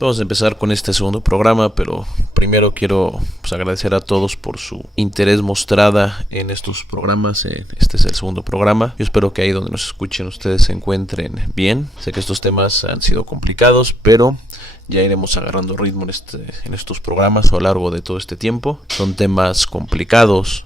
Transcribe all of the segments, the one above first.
Vamos a empezar con este segundo programa, pero primero quiero agradecer a todos por su interés mostrada en estos programas. Este es el segundo programa. Yo espero que ahí donde nos escuchen ustedes se encuentren bien. Sé que estos temas han sido complicados, pero ya iremos agarrando ritmo en estos programas a lo largo de todo este tiempo. Son temas complicados,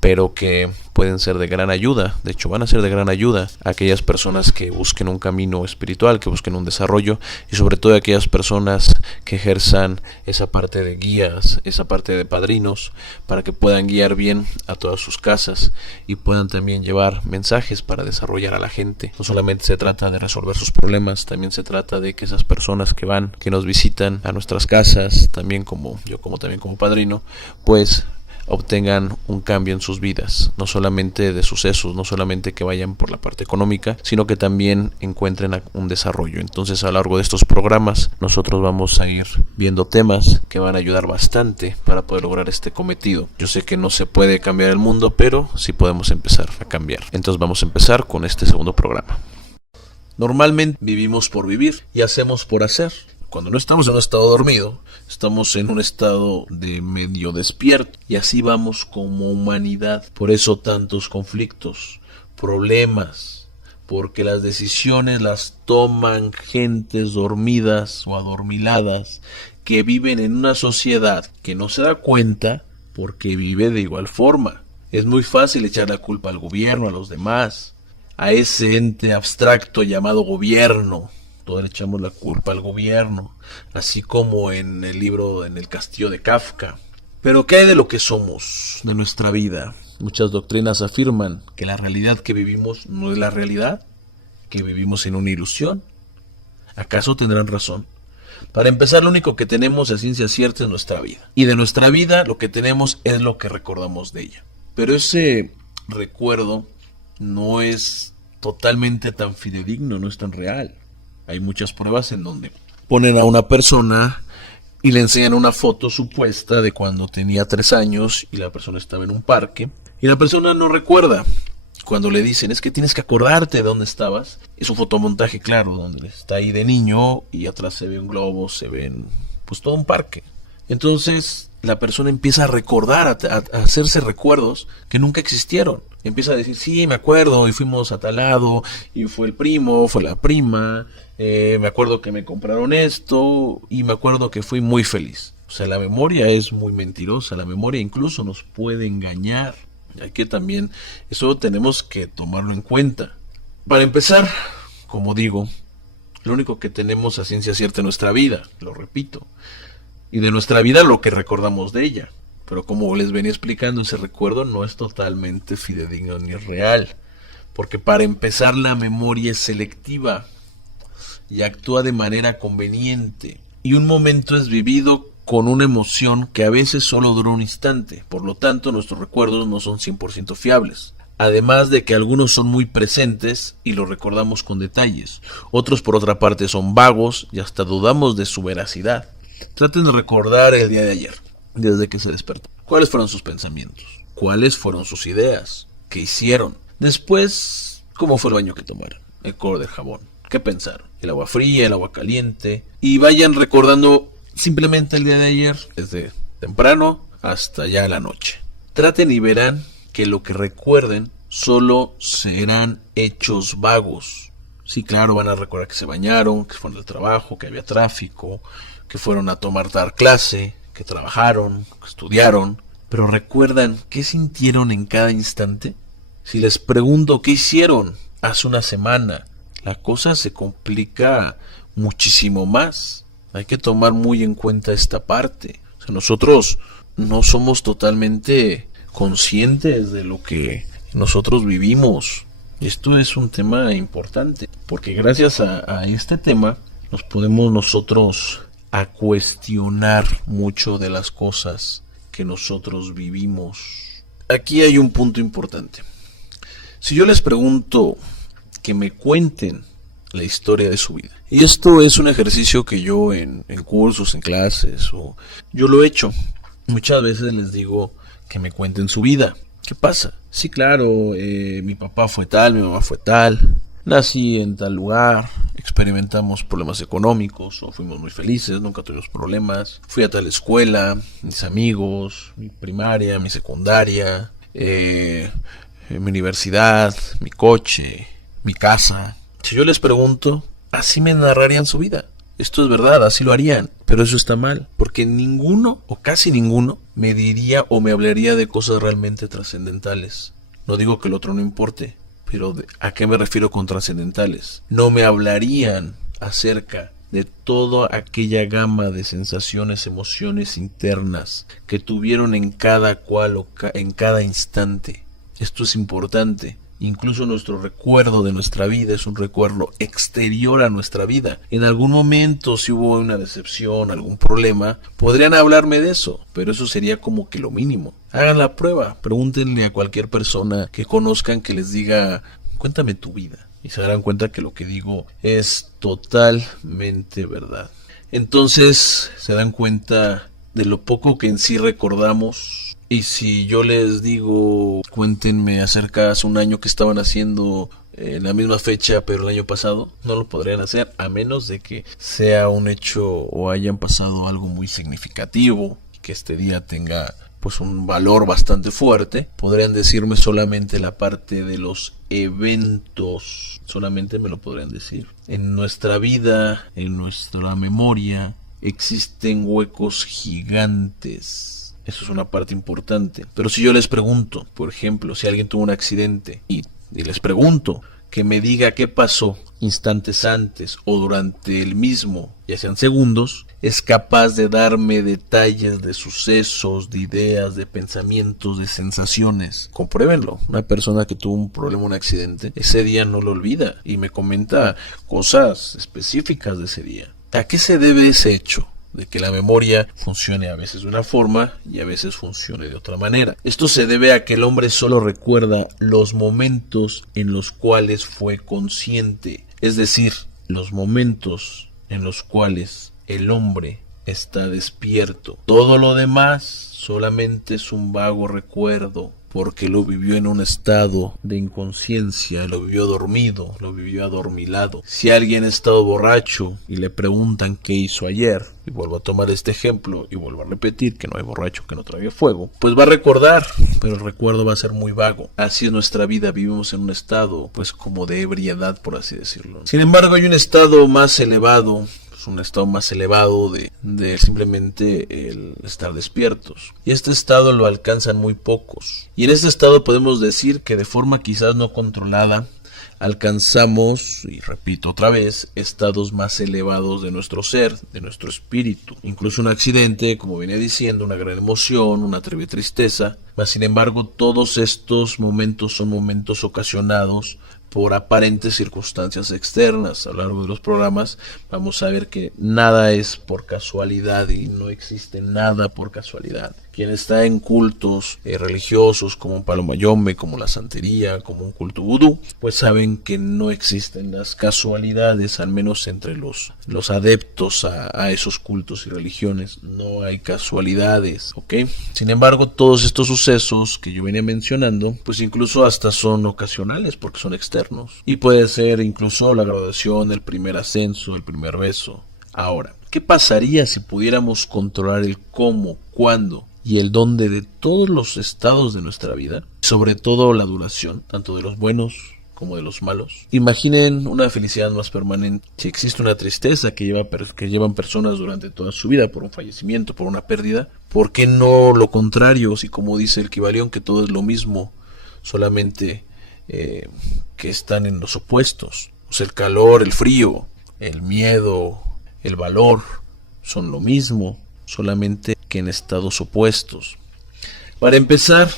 pero que pueden ser de gran ayuda. De hecho, van a ser de gran ayuda a aquellas personas que busquen un camino espiritual, que busquen un desarrollo, y sobre todo a aquellas personas que ejerzan esa parte de guías, esa parte de padrinos, para que puedan guiar bien a todas sus casas y puedan también llevar mensajes para desarrollar a la gente. No solamente se trata de resolver sus problemas, también se trata de que esas personas que nos visitan a nuestras casas, también como padrino, pues obtengan un cambio en sus vidas, no solamente de sucesos, no solamente que vayan por la parte económica, sino que también encuentren un desarrollo. Entonces, a lo largo de estos programas nosotros vamos a ir viendo temas que van a ayudar bastante para poder lograr este cometido. Yo sé que no se puede cambiar el mundo, pero sí podemos empezar a cambiar. Entonces vamos a empezar con este segundo programa. Normalmente vivimos por vivir y hacemos por hacer. Cuando no estamos en un estado dormido, estamos en un estado de medio despierto. Y así vamos como humanidad. Por eso tantos conflictos, problemas, porque las decisiones las toman gentes dormidas o adormiladas que viven en una sociedad que no se da cuenta porque vive de igual forma. Es muy fácil echar la culpa al gobierno, a los demás, a ese ente abstracto llamado gobierno. Todos le echamos la culpa al gobierno, así como en el libro En el castillo de Kafka. Pero ¿qué hay de lo que somos, de nuestra vida? Muchas doctrinas afirman que la realidad que vivimos no es la realidad, que vivimos en una ilusión. ¿Acaso tendrán razón? Para empezar, lo único que tenemos a ciencia cierta es nuestra vida. Y de nuestra vida lo que tenemos es lo que recordamos de ella. Pero ese recuerdo no es totalmente tan fidedigno, no es tan real. Hay muchas pruebas en donde ponen a una persona y le enseñan una foto supuesta de cuando tenía 3 años y la persona estaba en un parque y la persona no recuerda. Cuando le dicen, es que tienes que acordarte de dónde estabas, es un fotomontaje, claro, donde está ahí de niño y atrás se ve un globo, se ven pues todo un parque. Entonces la persona empieza a recordar, a hacerse recuerdos que nunca existieron. Empieza a decir, sí, me acuerdo, y fuimos a tal lado, y fue el primo, fue la prima, me acuerdo que me compraron esto, y me acuerdo que fui muy feliz. O sea, la memoria es muy mentirosa, la memoria incluso nos puede engañar. Hay que también, eso tenemos que tomarlo en cuenta. Para empezar, como digo, lo único que tenemos a ciencia cierta en nuestra vida, lo repito, y de nuestra vida lo que recordamos de ella. Pero como les venía explicando, ese recuerdo no es totalmente fidedigno ni real. Porque para empezar, la memoria es selectiva y actúa de manera conveniente. Y un momento es vivido con una emoción que a veces solo dura un instante. Por lo tanto, nuestros recuerdos no son 100% fiables. Además de que algunos son muy presentes y los recordamos con detalles. Otros, por otra parte, son vagos y hasta dudamos de su veracidad. Traten de recordar el día de ayer, desde que se despertó. ¿Cuáles fueron sus pensamientos? ¿Cuáles fueron sus ideas? ¿Qué hicieron? Después, ¿cómo fue el baño que tomaron? El color del jabón. ¿Qué pensaron? El agua fría, el agua caliente. Y vayan recordando simplemente el día de ayer, desde temprano hasta ya la noche. Traten y verán que lo que recuerden solo serán hechos vagos. Sí, claro, van a recordar que se bañaron, que fueron al trabajo, que había tráfico, que fueron a dar clase, que trabajaron, que estudiaron, pero ¿recuerdan qué sintieron en cada instante? Si les pregunto qué hicieron hace una semana, la cosa se complica muchísimo más. Hay que tomar muy en cuenta esta parte. O sea, nosotros no somos totalmente conscientes de lo que nosotros vivimos. Esto es un tema importante, porque gracias a este tema nos podemos nosotros a cuestionar mucho de las cosas que nosotros vivimos. Aquí hay un punto importante. Si yo les pregunto que me cuenten la historia de su vida, y esto es un ejercicio que yo en cursos, en clases, o yo lo he hecho, muchas veces les digo que me cuenten su vida. ¿Qué pasa? Sí, claro, mi papá fue tal, mi mamá fue tal, nací en tal lugar, experimentamos problemas económicos o fuimos muy felices, nunca tuvimos problemas. Fui a tal escuela, mis amigos, mi primaria, mi secundaria, mi universidad, mi coche, mi casa. Si yo les pregunto, así me narrarían su vida. Esto es verdad, así lo harían, pero eso está mal, porque ninguno o casi ninguno me diría o me hablaría de cosas realmente trascendentales. No digo que el otro no importe, pero ¿a qué me refiero con trascendentales? No me hablarían acerca de toda aquella gama de sensaciones, emociones internas que tuvieron en cada cual o en cada instante. Esto es importante. Incluso nuestro recuerdo de nuestra vida es un recuerdo exterior a nuestra vida. En algún momento, si hubo una decepción, algún problema, podrían hablarme de eso, pero eso sería como que lo mínimo. Hagan la prueba, pregúntenle a cualquier persona que conozcan que les diga, cuéntame tu vida. Y se darán cuenta que lo que digo es totalmente verdad. Entonces, se dan cuenta de lo poco que en sí recordamos. Y si yo les digo, cuéntenme acerca hace un año que estaban haciendo en la misma fecha, pero el año pasado, no lo podrían hacer a menos de que sea un hecho o hayan pasado algo muy significativo, que este día tenga pues un valor bastante fuerte. Podrían decirme solamente la parte de los eventos, solamente me lo podrían decir. En nuestra vida, en nuestra memoria, existen huecos gigantes. Eso es una parte importante. Pero si yo les pregunto, por ejemplo, si alguien tuvo un accidente y les pregunto que me diga qué pasó instantes antes o durante el mismo, ya sean segundos, es capaz de darme detalles de sucesos, de ideas, de pensamientos, de sensaciones. Compruébenlo. Una persona que tuvo un problema, un accidente, ese día no lo olvida y me comenta cosas específicas de ese día. ¿A qué se debe ese hecho? De que la memoria funcione a veces de una forma y a veces funcione de otra manera. Esto se debe a que el hombre solo recuerda los momentos en los cuales fue consciente, es decir, los momentos en los cuales el hombre está despierto. Todo lo demás solamente es un vago recuerdo, porque lo vivió en un estado de inconsciencia, lo vivió dormido, lo vivió adormilado. Si alguien ha estado borracho y le preguntan qué hizo ayer, y vuelvo a tomar este ejemplo y vuelvo a repetir que no hay borracho que no traiga fuego, pues va a recordar, pero el recuerdo va a ser muy vago. Así es nuestra vida, vivimos en un estado pues como de ebriedad, por así decirlo. Sin embargo, hay un estado más elevado, un estado más elevado de simplemente el estar despiertos. Y este estado lo alcanzan muy pocos. Y en este estado podemos decir que de forma quizás no controlada, alcanzamos, y repito otra vez, estados más elevados de nuestro ser, de nuestro espíritu. Incluso un accidente, como venía diciendo, una gran emoción, una triste tristeza. Mas sin embargo, todos estos momentos son momentos ocasionados por aparentes circunstancias externas. A lo largo de los programas vamos a ver que nada es por casualidad y no existe nada por casualidad. Quien está en cultos religiosos como un palo mayombe, como la santería, como un culto vudú, pues saben que no existen las casualidades, al menos entre los adeptos a esos cultos y religiones. No hay casualidades, ¿ok? Sin embargo, todos estos sucesos que yo venía mencionando, pues incluso hasta son ocasionales porque son externos. Y puede ser incluso la graduación, el primer ascenso, el primer beso. Ahora, ¿qué pasaría si pudiéramos controlar el cómo, cuándo y el dónde de todos los estados de nuestra vida? Sobre todo la duración, tanto de los buenos como de los malos. Imaginen una felicidad más permanente. Si existe una tristeza que llevan personas durante toda su vida por un fallecimiento, por una pérdida, ¿por qué no lo contrario? Si como dice el Kybalión que todo es lo mismo, solamente que están en los opuestos. O sea, el calor, el frío, el miedo, el valor son lo mismo, solamente que en estados opuestos. Para empezar,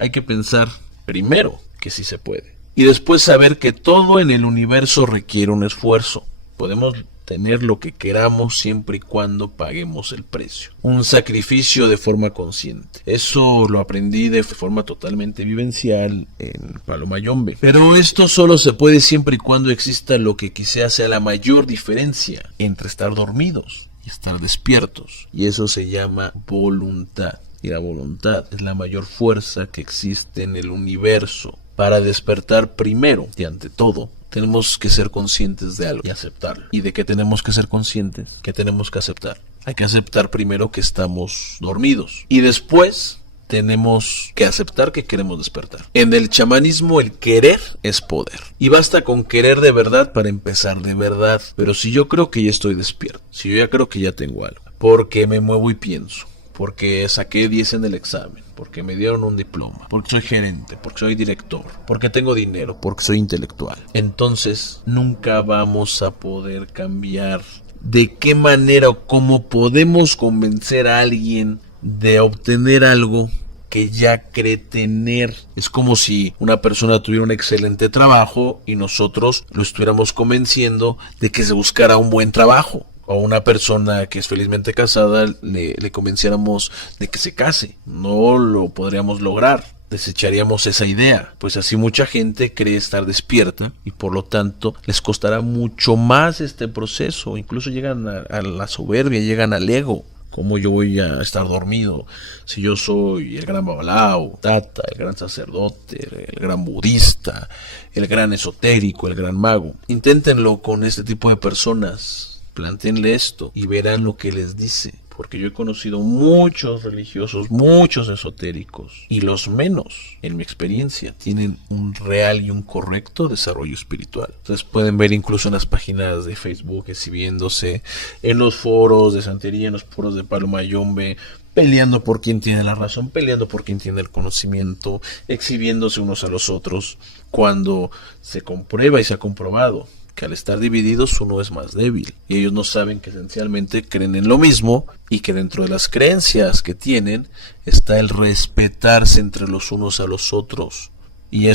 hay que pensar primero que sí se puede. Y después saber que todo en el universo requiere un esfuerzo. Podemos tener lo que queramos siempre y cuando paguemos el precio. Un sacrificio de forma consciente. Eso lo aprendí de forma totalmente vivencial en Palo Mayombe. Pero esto solo se puede siempre y cuando exista lo que quizás sea la mayor diferencia entre estar dormidos y estar despiertos. Y eso se llama voluntad. Y la voluntad es la mayor fuerza que existe en el universo para despertar primero y ante todo tenemos que ser conscientes de algo y aceptarlo. ¿Y de qué tenemos que ser conscientes? ¿Qué tenemos que aceptar? Hay que aceptar primero que estamos dormidos y después tenemos que aceptar que queremos despertar. En el chamanismo el querer es poder y basta con querer de verdad para empezar de verdad. Pero si yo creo que ya estoy despierto, si yo ya creo que ya tengo algo, porque me muevo y pienso, porque saqué 10 en el examen, porque me dieron un diploma, porque soy gerente, porque soy director, porque tengo dinero, porque soy intelectual, entonces nunca vamos a poder cambiar. ¿De qué manera o cómo podemos convencer a alguien de obtener algo que ya cree tener? Es como si una persona tuviera un excelente trabajo y nosotros lo estuviéramos convenciendo de que se buscara un buen trabajo. O una persona que es felizmente casada le convenciéramos de que se case. No lo podríamos lograr. Desecharíamos esa idea, pues así mucha gente cree estar despierta y por lo tanto les costará mucho más este proceso. Incluso llegan a la soberbia, llegan al ego. ¿Cómo yo voy a estar dormido si yo soy el gran Babalao, Tata, el gran sacerdote, el gran budista, el gran esotérico, el gran mago? Inténtenlo con este tipo de personas, plantéenle esto y verán lo que les dice. Porque yo he conocido muchos religiosos, muchos esotéricos, y los menos, en mi experiencia, tienen un real y un correcto desarrollo espiritual. Ustedes pueden ver incluso en las páginas de Facebook, exhibiéndose en los foros de santería, en los foros de Palomayombe, peleando por quien tiene la razón, peleando por quien tiene el conocimiento, exhibiéndose unos a los otros, cuando se comprueba y se ha comprobado que al estar divididos uno es más débil y ellos no saben que esencialmente creen en lo mismo y que dentro de las creencias que tienen está el respetarse entre los unos a los otros. Y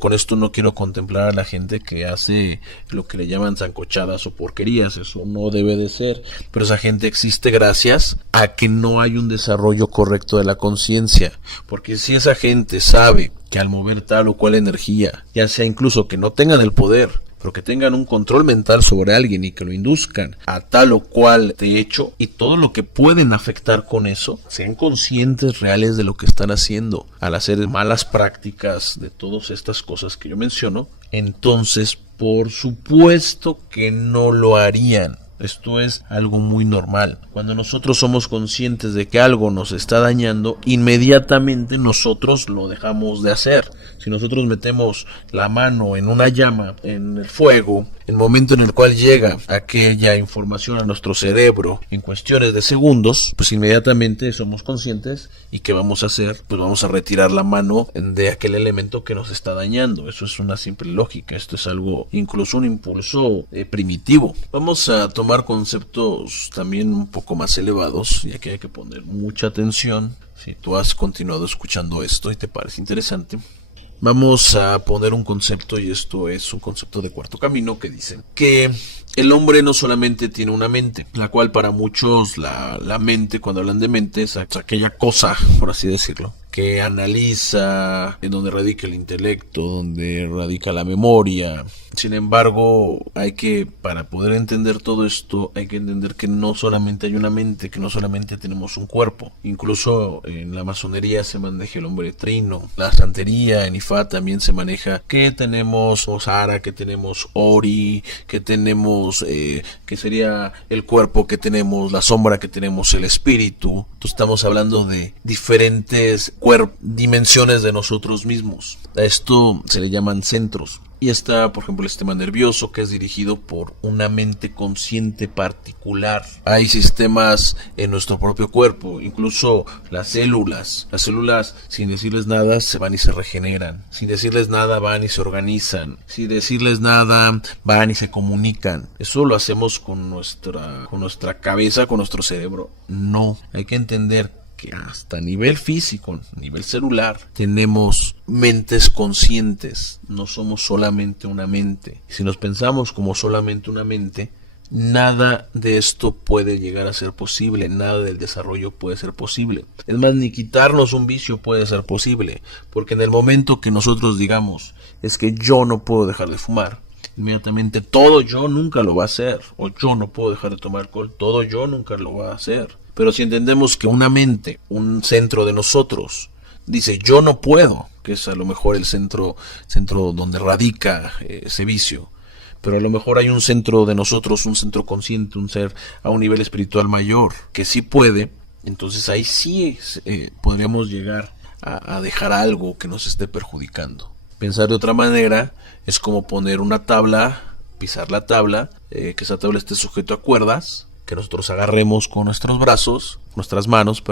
con esto no quiero contemplar a la gente que hace lo que le llaman sancochadas o porquerías, eso no debe de ser, pero esa gente existe gracias a que no hay un desarrollo correcto de la conciencia, porque si esa gente sabe que al mover tal o cual energía, ya sea incluso que no tengan el poder, pero que tengan un control mental sobre alguien y que lo induzcan a tal o cual de hecho y todo lo que pueden afectar con eso, sean conscientes reales de lo que están haciendo al hacer malas prácticas de todas estas cosas que yo menciono, entonces por supuesto que no lo harían. Esto es algo muy normal. Cuando nosotros somos conscientes de que algo nos está dañando, inmediatamente nosotros lo dejamos de hacer. Si nosotros metemos la mano en una llama, en el fuego, el momento en el cual llega aquella información a nuestro cerebro en cuestiones de segundos, pues inmediatamente somos conscientes y ¿qué vamos a hacer? Pues vamos a retirar la mano de aquel elemento que nos está dañando. Eso es una simple lógica. Esto es algo, incluso un impulso primitivo. Vamos a tomar conceptos también un poco más elevados y aquí hay que poner mucha atención. Si tú has continuado escuchando esto y te parece interesante, vamos a poner un concepto, y esto es un concepto de Cuarto Camino, que dice que el hombre no solamente tiene una mente, la cual para muchos la mente, cuando hablan de mente, es aquella cosa, por así decirlo, que analiza, en donde radica el intelecto, donde radica la memoria. Sin embargo, para poder entender todo esto, hay que entender que no solamente hay una mente, que no solamente tenemos un cuerpo. Incluso en la masonería se maneja el hombre trino, la santería, en Ifá también se maneja que tenemos Osara, que tenemos Ori, que tenemos, que sería el cuerpo, que tenemos la sombra, que tenemos el espíritu. Entonces estamos hablando de diferentes dimensiones de nosotros mismos. A esto se le llaman centros. Y está, por ejemplo, el sistema nervioso, que es dirigido por una mente consciente particular. Hay sistemas en nuestro propio cuerpo, incluso las células. Las células, sin decirles nada, se van y se regeneran. Sin decirles nada, van y se organizan. Sin decirles nada, van y se comunican. ¿Eso lo hacemos con nuestra cabeza, con nuestro cerebro? No, hay que entender que hasta a nivel físico, a nivel celular, tenemos mentes conscientes. No somos solamente una mente. Si nos pensamos como solamente una mente, nada de esto puede llegar a ser posible, nada del desarrollo puede ser posible. Es más, ni quitarnos un vicio puede ser posible, porque en el momento que nosotros digamos, es que yo no puedo dejar de fumar, inmediatamente todo yo nunca lo va a hacer, o yo no puedo dejar de tomar alcohol, todo yo nunca lo va a hacer. Pero si entendemos que una mente, un centro de nosotros, dice yo no puedo, que es a lo mejor el centro donde radica ese vicio, pero a lo mejor hay un centro de nosotros, un centro consciente, un ser a un nivel espiritual mayor, que sí puede, entonces ahí sí podríamos llegar a dejar algo que nos esté perjudicando. Pensar de otra manera es como poner una tabla, pisar la tabla, que esa tabla esté sujeta a cuerdas, que nosotros agarremos con nuestros brazos, nuestras manos,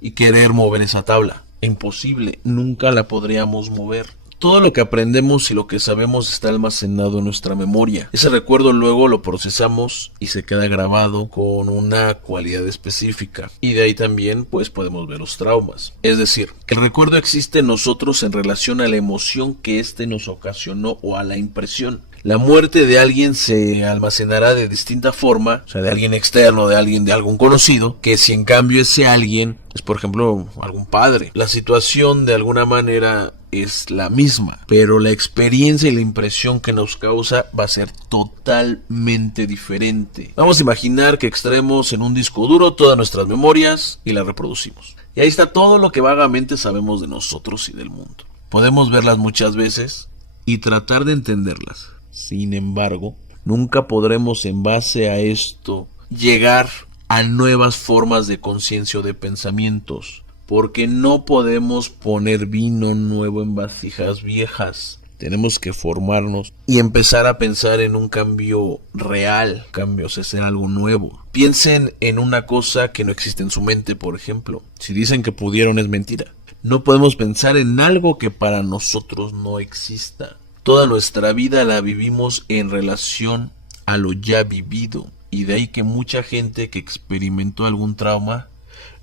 y querer mover esa tabla. Imposible, nunca la podríamos mover. Todo lo que aprendemos y lo que sabemos está almacenado en nuestra memoria. Ese recuerdo luego lo procesamos y se queda grabado con una cualidad específica. Y de ahí también pues podemos ver los traumas. Es decir, el recuerdo existe en nosotros en relación a la emoción que éste nos ocasionó o a la impresión. La muerte de alguien se almacenará de distinta forma, o sea, de alguien externo, de algún conocido, que si en cambio ese alguien es, por ejemplo, algún padre. La situación de alguna manera es la misma, pero la experiencia y la impresión que nos causa va a ser totalmente diferente. Vamos a imaginar que extraemos en un disco duro todas nuestras memorias y las reproducimos. Y ahí está todo lo que vagamente sabemos de nosotros y del mundo. Podemos verlas muchas veces y tratar de entenderlas. Sin embargo, nunca podremos en base a esto llegar a nuevas formas de conciencia o de pensamientos, porque no podemos poner vino nuevo en vasijas viejas. Tenemos que formarnos y empezar a pensar en un cambio real, cambios, hacer algo nuevo. Piensen en una cosa que no existe en su mente, por ejemplo. Si dicen que pudieron, es mentira. No podemos pensar en algo que para nosotros no exista. Toda nuestra vida la vivimos en relación a lo ya vivido, y de ahí que mucha gente que experimentó algún trauma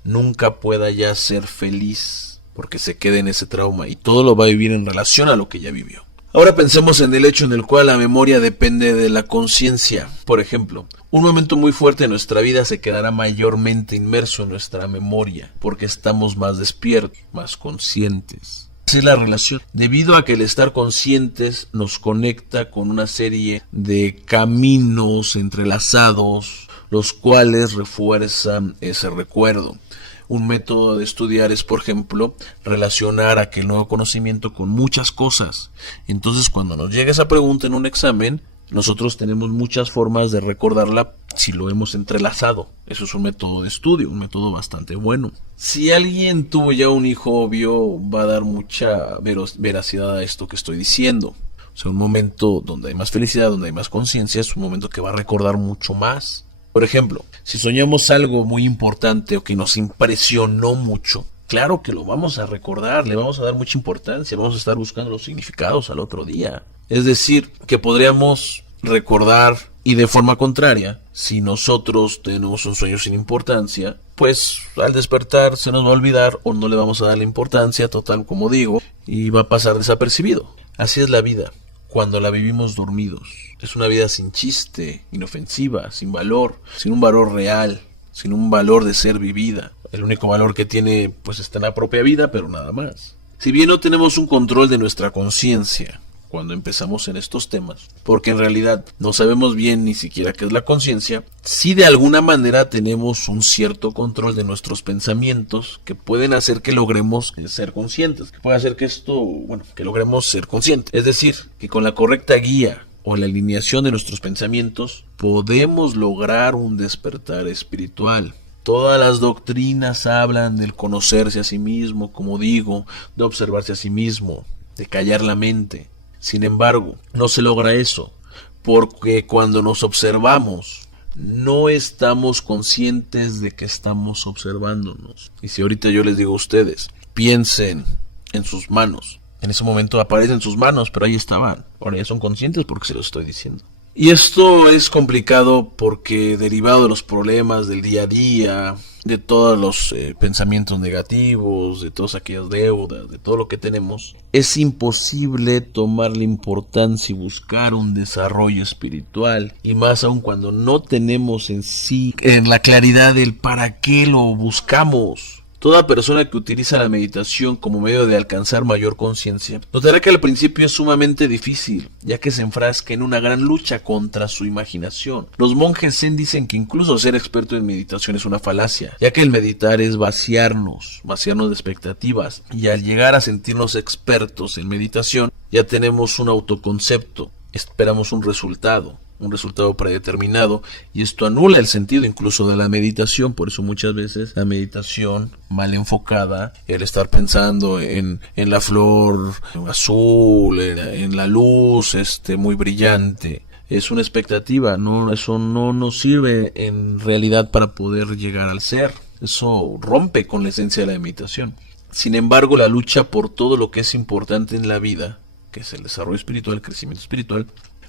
nunca pueda ya ser feliz, porque se queda en ese trauma y todo lo va a vivir en relación a lo que ya vivió. Ahora pensemos en el hecho en el cual la memoria depende de la conciencia. Por ejemplo, un momento muy fuerte de nuestra vida se quedará mayormente inmerso en nuestra memoria, porque estamos más despiertos, más conscientes. Esa es la relación, debido a que el estar conscientes nos conecta con una serie de caminos entrelazados, los cuales refuerzan ese recuerdo. Un método de estudiar es, por ejemplo, relacionar aquel nuevo conocimiento con muchas cosas. Entonces, cuando nos llega esa pregunta en un examen, nosotros tenemos muchas formas de recordarla si lo hemos entrelazado. Eso es un método de estudio, un método bastante bueno. Si alguien tuvo ya un hijo, obvio, va a dar mucha veracidad a esto que estoy diciendo. O sea, un momento donde hay más felicidad, donde hay más conciencia, es un momento que va a recordar mucho más. Por ejemplo, si soñamos algo muy importante o que nos impresionó mucho, claro que lo vamos a recordar, le vamos a dar mucha importancia, vamos a estar buscando los significados al otro día. Es decir, que podríamos recordar, y de forma contraria, si nosotros tenemos un sueño sin importancia, pues al despertar se nos va a olvidar o no le vamos a dar la importancia total, como digo, y va a pasar desapercibido. Así es la vida, cuando la vivimos dormidos. Es una vida sin chiste, inofensiva, sin valor, sin un valor real, sin un valor de ser vivida. El único valor que tiene pues está en la propia vida, pero nada más. Si bien no tenemos un control de nuestra conciencia cuando empezamos en estos temas, porque en realidad no sabemos bien ni siquiera qué es la conciencia, sí de alguna manera tenemos un cierto control de nuestros pensamientos que pueden hacer que logremos ser conscientes, que puede hacer que logremos ser conscientes. Es decir, que con la correcta guía o la alineación de nuestros pensamientos podemos lograr un despertar espiritual. Todas las doctrinas hablan del conocerse a sí mismo, como digo, de observarse a sí mismo, de callar la mente. Sin embargo, no se logra eso, porque cuando nos observamos, no estamos conscientes de que estamos observándonos. Y si ahorita yo les digo a ustedes, piensen en sus manos, en ese momento aparecen sus manos, pero ahí estaban. Ahora ya son conscientes porque se los estoy diciendo. Y esto es complicado porque derivado de los problemas del día a día, de todos los pensamientos negativos, de todas aquellas deudas, de todo lo que tenemos, es imposible tomar la importancia y buscar un desarrollo espiritual, y más aún cuando no tenemos en la claridad del para qué lo buscamos. Toda persona que utiliza la meditación como medio de alcanzar mayor conciencia notará que al principio es sumamente difícil, ya que se enfrasca en una gran lucha contra su imaginación. Los monjes zen dicen que incluso ser experto en meditación es una falacia, ya que el meditar es vaciarnos de expectativas, y al llegar a sentirnos expertos en meditación ya tenemos un autoconcepto esperamos un resultado predeterminado, y esto anula el sentido incluso de la meditación. Por eso muchas veces la meditación mal enfocada, el estar pensando en la flor azul, en la luz muy brillante, es una expectativa, no, eso no nos sirve en realidad para poder llegar al ser. Eso rompe con la esencia de la meditación. Sin embargo, la lucha por todo lo que es importante en la vida, que es el desarrollo espiritual, el crecimiento espiritual,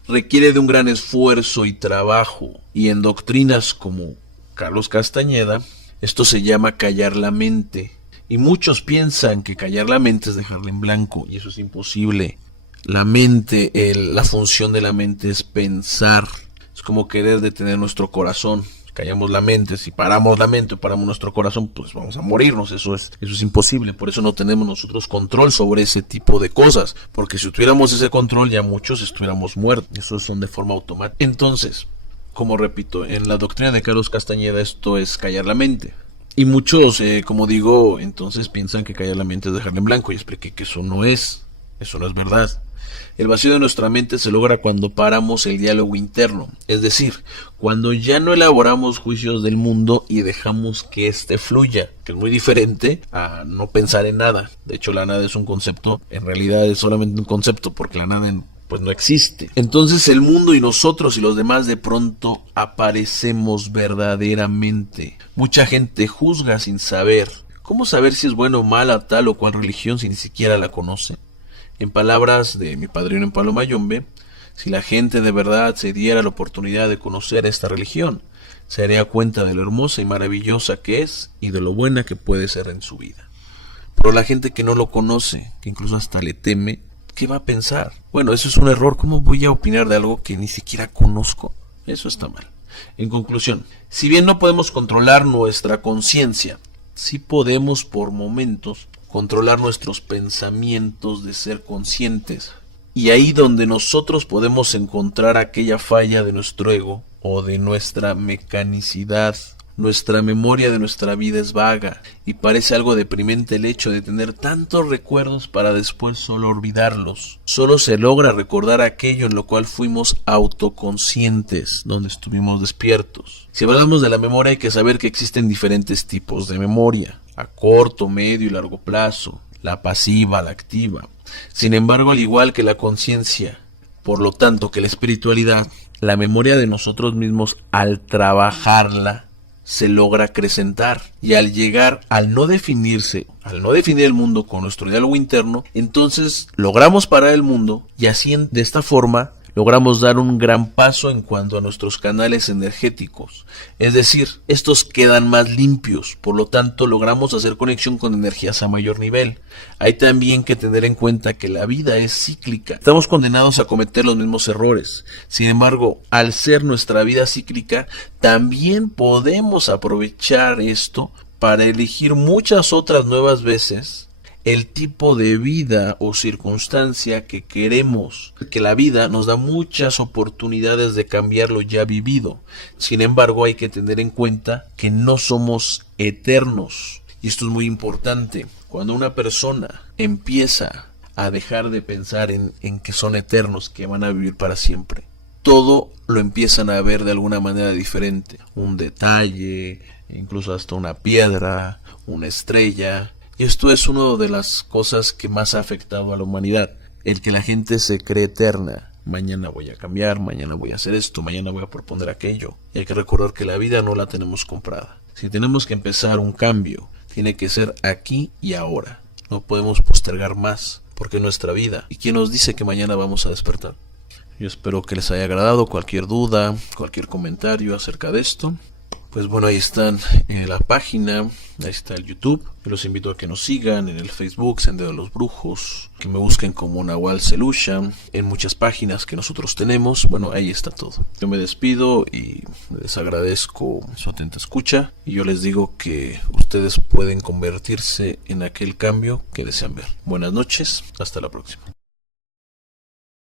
requiere de un gran esfuerzo y trabajo. Y en doctrinas como Carlos Castañeda, esto se llama callar la mente. Y muchos piensan que callar la mente es dejarla en blanco, y eso es imposible. La mente, la función de la mente es pensar. Es como querer detener nuestro corazón. Callamos la mente, si paramos la mente o paramos nuestro corazón, pues vamos a morirnos. Eso es imposible. Por eso no tenemos nosotros control sobre ese tipo de cosas, porque si tuviéramos ese control ya muchos estuviéramos muertos. Eso son de forma automática. Entonces, como repito, en la doctrina de Carlos Castañeda esto es callar la mente. Y muchos, como digo, entonces piensan que callar la mente es dejarla en blanco, y expliqué que eso no es verdad. El vacío de nuestra mente se logra cuando paramos el diálogo interno, es decir, cuando ya no elaboramos juicios del mundo y dejamos que éste fluya, que es muy diferente a no pensar en nada. De hecho, la nada es un concepto, en realidad es solamente un concepto, porque la nada pues no existe. Entonces el mundo y nosotros y los demás de pronto aparecemos verdaderamente. Mucha gente juzga sin saber. ¿Cómo saber si es buena o mala tal o cual religión si ni siquiera la conoce? En palabras de mi padrino en Palo Mayombe, si la gente de verdad se diera la oportunidad de conocer esta religión, se daría cuenta de lo hermosa y maravillosa que es y de lo buena que puede ser en su vida. Pero la gente que no lo conoce, que incluso hasta le teme, ¿qué va a pensar? Bueno, eso es un error. ¿Cómo voy a opinar de algo que ni siquiera conozco? Eso está mal. En conclusión, si bien no podemos controlar nuestra conciencia, sí podemos por momentos controlar nuestros pensamientos de ser conscientes. Y ahí donde nosotros podemos encontrar aquella falla de nuestro ego o de nuestra mecanicidad. Nuestra memoria de nuestra vida es vaga y parece algo deprimente el hecho de tener tantos recuerdos para después solo olvidarlos. Solo se logra recordar aquello en lo cual fuimos autoconscientes, donde estuvimos despiertos. Si hablamos de la memoria, hay que saber que existen diferentes tipos de memoria, a corto, medio y largo plazo, la pasiva, la activa. Sin embargo, al igual que la conciencia, por lo tanto que la espiritualidad, la memoria de nosotros mismos al trabajarla, se logra acrecentar, y al llegar al no definir el mundo con nuestro diálogo interno, entonces logramos parar el mundo, y así de esta forma logramos dar un gran paso en cuanto a nuestros canales energéticos, es decir, estos quedan más limpios, por lo tanto logramos hacer conexión con energías a mayor nivel. Hay también que tener en cuenta que la vida es cíclica, estamos condenados a cometer los mismos errores. Sin embargo, al ser nuestra vida cíclica, también podemos aprovechar esto para elegir muchas otras nuevas veces el tipo de vida o circunstancia que queremos, que la vida nos da muchas oportunidades de cambiar lo ya vivido. Sin embargo, hay que tener en cuenta que no somos eternos, y esto es muy importante. Cuando una persona empieza a dejar de pensar en que son eternos, que van a vivir para siempre, todo lo empiezan a ver de alguna manera diferente, un detalle, incluso hasta una piedra, una estrella. Y esto es una de las cosas que más ha afectado a la humanidad, el que la gente se cree eterna. Mañana voy a cambiar, mañana voy a hacer esto, mañana voy a proponer aquello. Y hay que recordar que la vida no la tenemos comprada. Si tenemos que empezar un cambio, tiene que ser aquí y ahora. No podemos postergar más, porque es nuestra vida. ¿Y quién nos dice que mañana vamos a despertar? Yo espero que les haya agradado. Cualquier duda, cualquier comentario acerca de esto, pues bueno, ahí están en la página, ahí está el YouTube. Yo los invito a que nos sigan en el Facebook, Sendero de los Brujos, que me busquen como Nahual Celusha, en muchas páginas que nosotros tenemos. Bueno, ahí está todo. Yo me despido y les agradezco su atenta escucha, y yo les digo que ustedes pueden convertirse en aquel cambio que desean ver. Buenas noches, hasta la próxima.